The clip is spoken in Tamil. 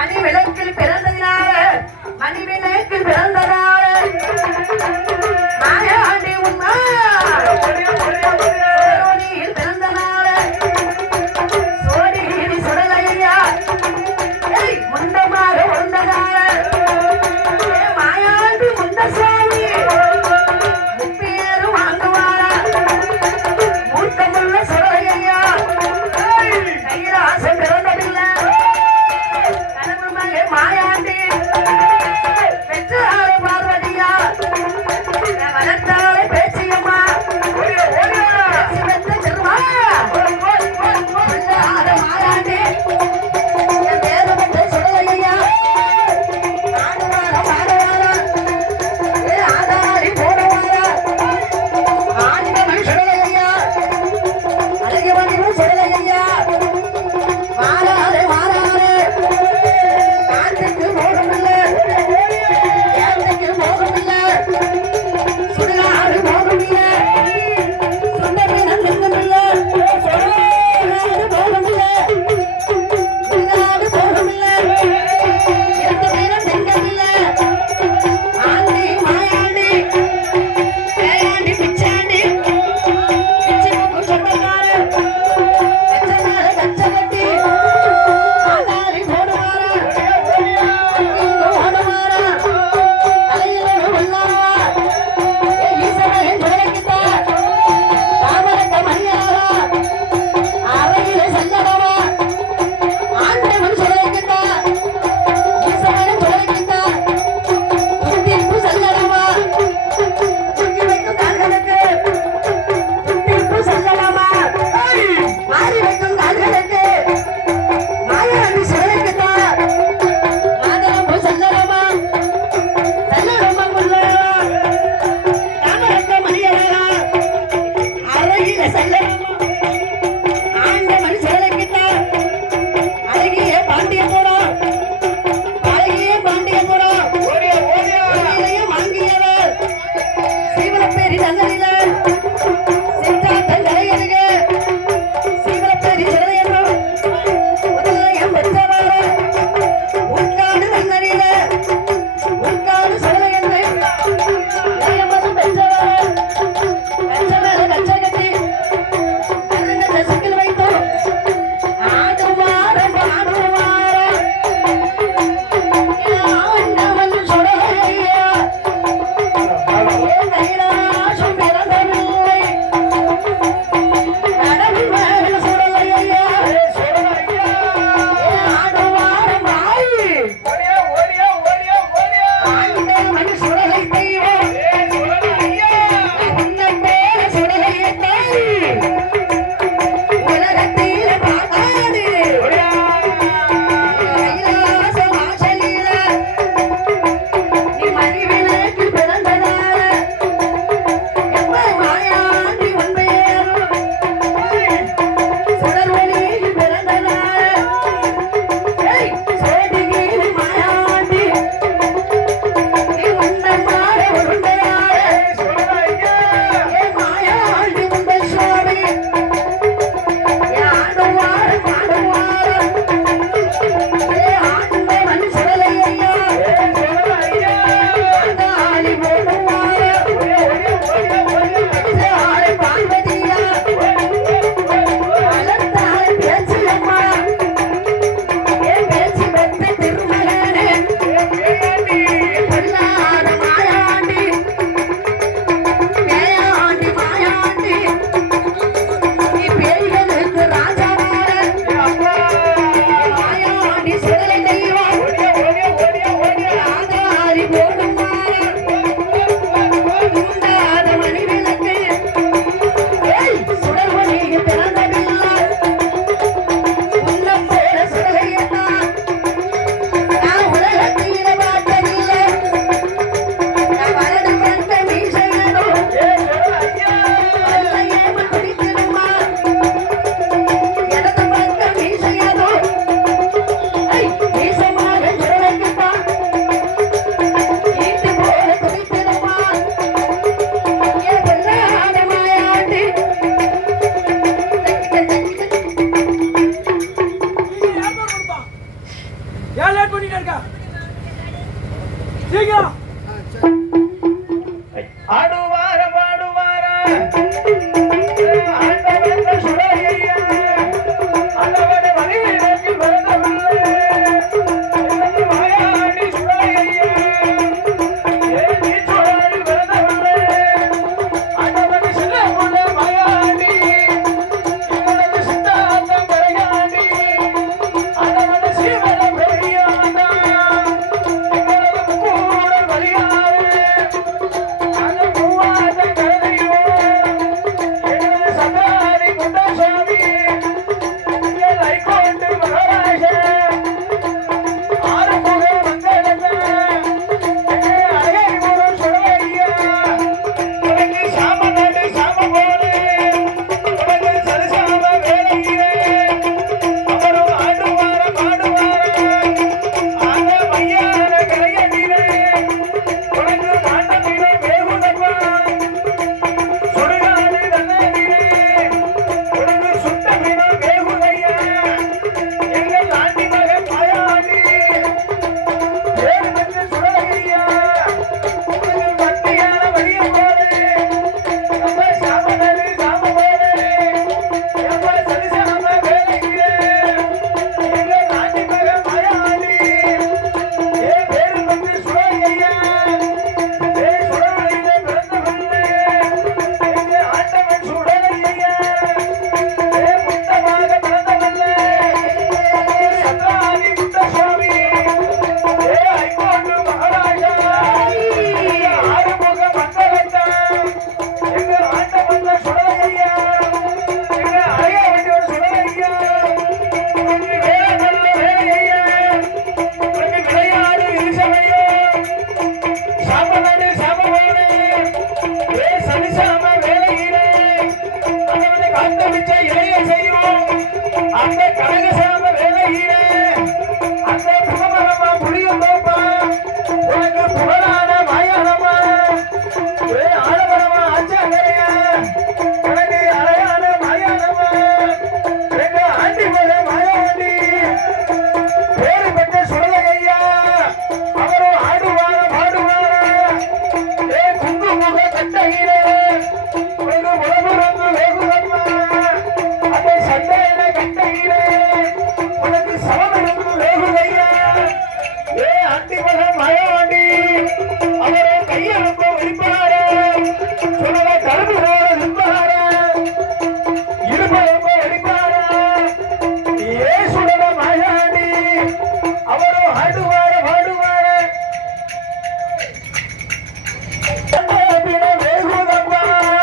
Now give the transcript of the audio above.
மணி விளக்கில் பிறந்ததினால மணி விளக்கில் பிறந்ததால